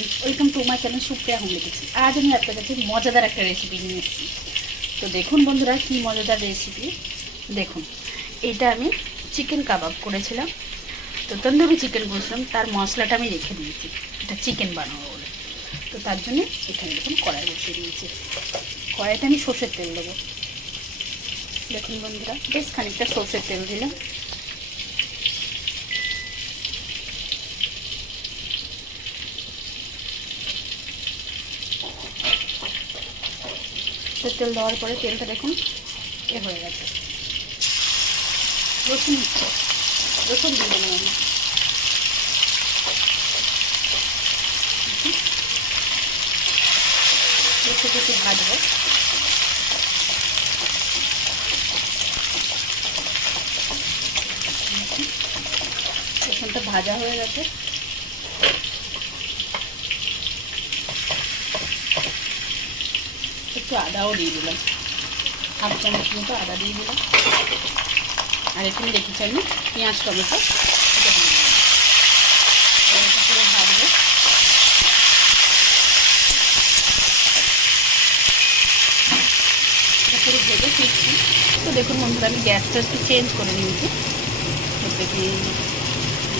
Friends, welcome to my channel Supriya home লিখেছি। আজ আমি আপনার কাছে মজাদার একটা রেসিপি নিয়ে এসেছি। তো দেখুন বন্ধুরা, কী মজাদার রেসিপি। দেখুন, এটা আমি চিকেন কাবাব করেছিলাম, তো তন্দুরি চিকেন করেছিলাম, তার মশলাটা আমি রেখে দিয়েছি এটা চিকেন বানাবো বলে। তো তার জন্য এখানে দেখুন কড়াই বসিয়ে দিয়েছি। কড়াইতে আমি সর্ষের তেল দেবো। দেখুন বন্ধুরা, বেশ খানিকটা সর্ষের তেল দিলাম। তেল দেওয়ার পরে তেলটা দেখুন হয়ে গেছে। রসুন রসুন দিয়ে দিলাম আমি। একটু ভাজবো। রসুনটা ভাজা হয়ে গেছে। একটু আদাও দিয়ে দিলাম, হাফ চামচ মতো আদা দিয়ে দিলাম। আর এখানে রেখেছি আমি পেঁয়াজ টমেটো, এটা দিয়ে দিলাম। এটা পুরো ভাজবো। এটা পুরো ভেজে ফিরছি। তো দেখুন বন্ধুরা, আমি গ্যাসটা একটু চেঞ্জ করে নিয়েছি। প্রত্যেকে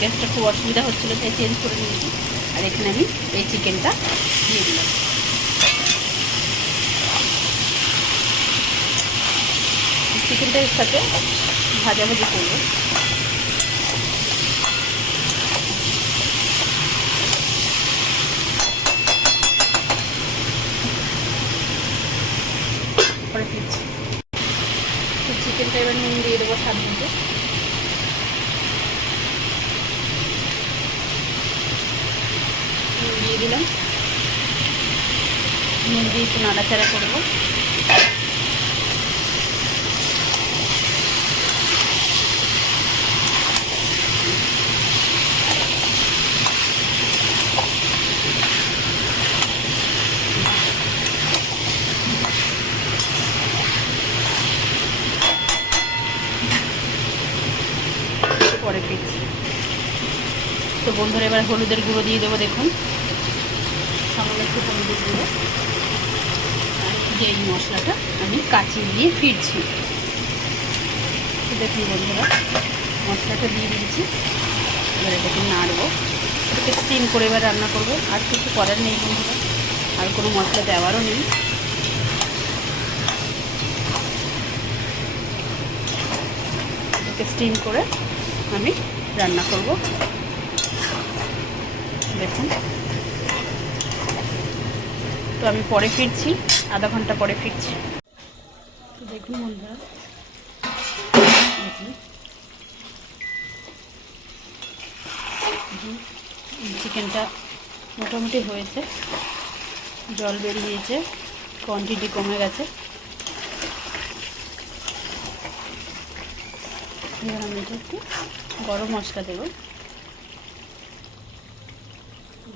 গ্যাসটা খুব অসুবিধা হচ্ছিলো, তাই চেঞ্জ করে নিয়েছি। আর এখানে আমি এই চিকেনটা দিয়ে দিলাম। চিকেনটা এর সাথে ভাজাভাজি করবো। পরে দিচ্ছি তো চিকেনটা এবার নুন দিয়ে দেবো স্বাদ মতো। নুন দিয়ে দিলাম। নুন দিয়ে একটু নাড়াচাড়া করবো। পরে ফিরছি। তো বন্ধুরা, এবার হলুদের গুঁড়ো দিয়ে দেবো। দেখুন, সামান্য একটু হলুদের গুঁড়ো। আর যে এই মশলাটা আমি কাচিয়ে দিয়ে ফিরছি। তো দেখুন বন্ধুরা, মশলাটা দিয়ে দিয়েছি। এবার এটাকে নাড়বো। এটাকে স্টিম করে এবার রান্না করবো। আর কিছু করার নেই বন্ধুরা, আর কোনো মশলা দেওয়ারও নেই। এটাকে স্টিম করে আমি রান্না করব। দেখুন, তো আমি পরে ফিরছি, আধা ঘন্টা পরে ফিরছি। তো দেখুন বন্ধুরা, দেখুন চিকেনটা মোটামুটি হয়েছে, জল বেরিয়েছে, কোয়ান্টিটি কমে গেছে। এবার আমি এটা একটু গরম মশলা দেবো।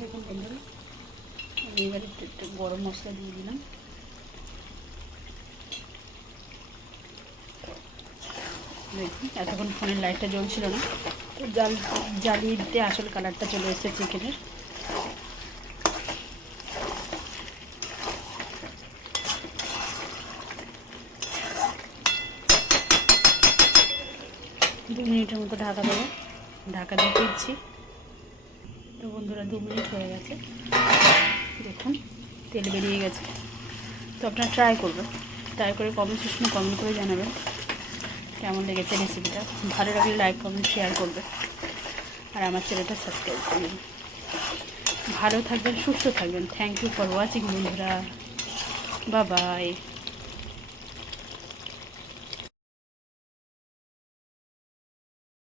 দেখুন বন্ধুরা, আমি এবার একটু গরম মশলা দিয়ে দিলাম। দেখুন, এতক্ষণ ফোনের লাইটটা জ্বলছিল না, তো জ্বালিয়ে দিতে আসল কালারটা চলে এসেছে চিকেনের। দু মিনিটের মতো ঢাকা দেবো। ঢাকা দিয়ে ফিরছি। তো বন্ধুরা, 2 মিনিট হয়ে গেছে। দেখুন, তেল বেরিয়ে গেছে। তো আপনারা ট্রাই করবেন। ট্রাই করে কমেন্ট সেকশনে কমেন্ট করে জানাবেন কেমন লেগেছে রেসিপিটা। ভালো লাগলে লাইক কমেন্ট শেয়ার করবেন। আর আমার চ্যানেলটা সাবস্ক্রাইব করবেন। ভালো থাকবেন, সুস্থ থাকবেন। থ্যাংক ইউ ফর ওয়াচিং বন্ধুরা। Bye bye.